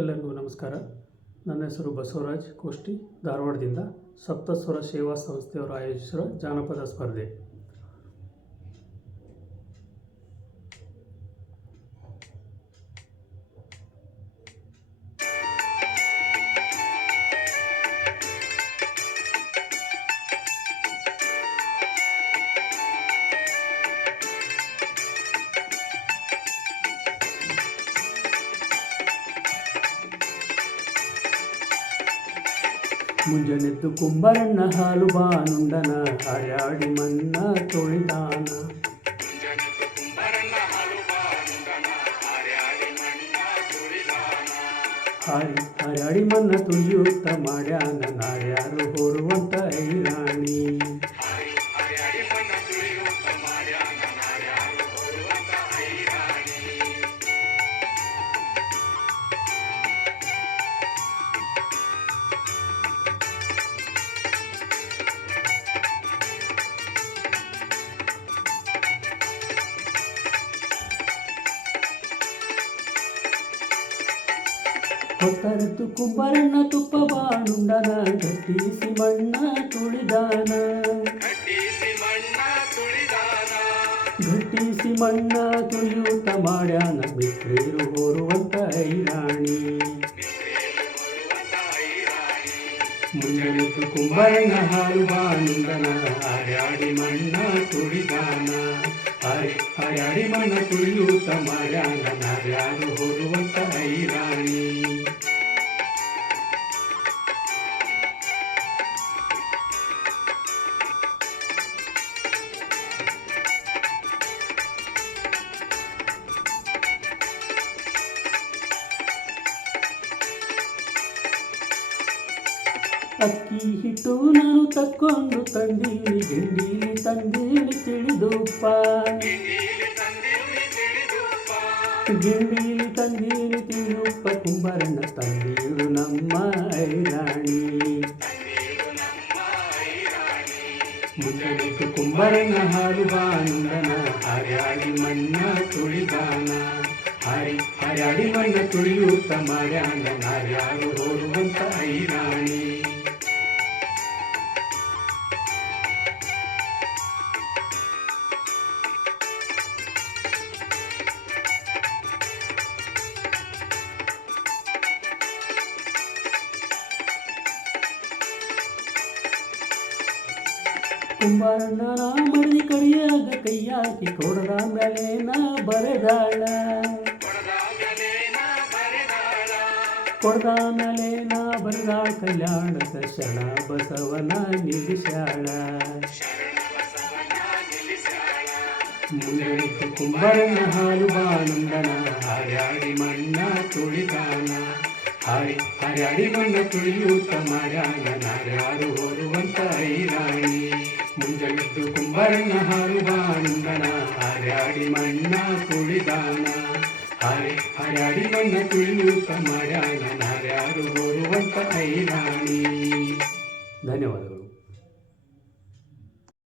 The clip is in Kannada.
ಎಲ್ಲರಿಗೂ ನಮಸ್ಕಾರ. ನನ್ನ ಹೆಸರು ಬಸವರಾಜ್ ಕೋಷ್ಟಿ, ಧಾರವಾಡದಿಂದ. ಸಪ್ತಸ್ವರ ಸೇವಾ ಸಂಸ್ಥೆಯವರು ಆಯೋಜಿಸಿರುವ ಜಾನಪದ ಸ್ಪರ್ಧೆ. ಮುಂಜಾನೆದ್ದು ಕುಂಬರಣ್ಣ ಹಾಲು ಬಾನುಂಡನ, ಹಾರ್ಯಾಡಿ ಮನ್ನ ತೊಳಿದಾನ. ಹಾರ್ಯಾಡಿ ಮನ್ನ ತುಳಿಯುತ್ತ ಮಾಡ್ಯಾನ, ನಾರ್ಯಾರು ಹೊರುವಂತ ಐರಾಣಿ. ಹೊತ್ತರೆತ್ತು ಕುಂಬರಣ್ಣ ತುಪ್ಪ ಬಾನುಂಡನ, ಗಟ್ಟಿಸಿ ಮಣ್ಣ ತುಳಿದಾನ. ಗಟ್ಟಿಸಿ ಮಣ್ಣ ತುಳಿಯುತ್ತ ಮಾಡ್ಯಾನ, ಮಿತ್ರೇರು ಹೊರುವಂತ ಐರಾಣಿ. ಮುಂಜಾನೆದ್ದು ಕುಂಬರಣ್ಣ ಹಾಲು ಬಾನುಂಡನ, ಹಾರ್ಯಾಡಿ ಮಣ್ಣ ತುಳಿದಾನ. ಹಾರ್ಯಾಡಿ ಮಣ್ಣ ತುಳಿಯುತ್ತ ಮಾಡ್ಯಾನ, ನಾರ್ಯಾರು ಹೊರುವಂತ ಐರಾಣಿ. ಅಕ್ಕಿ ಹಿಟ್ಟು ನಾನು ತಕ್ಕೊಂಡು ತಂದೀನಿ, ಗಿಂಡೀಲಿ ತಂದೀನಿ ತಿಳಿದುಪ್ಪ. ಗಿಂಡೀಲಿ ತಂದೀನಿ ತಿಳಿದುಪ್ಪ, ಕುಂಬರಣ್ಣ ತಂದೀರು ನಮ್ಮ ಐರಾಣಿ. ಮುಂಜಾನೆದ್ದು ಕುಂಬರಣ್ಣ ಹಾಲು ಬಾನುಂಡನ, ಹಾರ್ಯಾಡಿ ಮಣ್ಣ ತುಳಿದಾನ. ಹಾರ್ಯಾಡಿ ಮಣ್ಣ ತುಳಿಯುತ್ತ ಮಾಡ್ಯಾನ, ನಾರ್ಯಾರು ಹೋರುವಂತ ಐರಾಣಿ. ಕುಂಬಾರಣ್ಣ ಮಡಿ ಕಡಿಯಾಗ ಕೈಯಾಕಿ, ಕೊಡದ ಮೇಲೆ ನಾ ಬರೆದಾಳ. ಕೊಡದ ಮೇಲೆ ನಾ ಬರೆದಾಳ, ಕಲ್ಯಾಣದ ಶರಣ ಬಸವನ ನಿಲ್ಲಿಸ್ಯಾಳ. ಮುಂಜಾನೆದ್ದು ಕುಂಬಾರಣ್ಣ ಹಾಲು ಬಾನುಂಡನ, ಹಾರ್ಯಾಡಿ ಮಣ್ಣ ತುಳಿದಾನ. ಹಾರ್ಯಾಡಿ ಮಣ್ಣ ತುಳಿಯುತ್ತ ಮಾಡ್ಯಾನ, ನಾರ್ಯಾರು ಹೊರುವಂತ ಐರಾಣಿ. ಮುಂಜಾನೆದ್ದು ಕುಂಬರಣ್ಣ ಹಾಲು ಬಾನುಂಡನ, ಹಾರ್ಯಾಡಿ ಮಣ್ಣ ತುಳಿದಾನ. ಹಾರ್ಯಾಡಿ ಮಣ್ಣ ತುಳಿಯುತ್ತ ಮಾಡ್ಯಾನ, ನಾರ್ಯಾರು ಹೊರುವಂತ ಐರಾಣಿ. ಧನ್ಯವಾದಗಳು.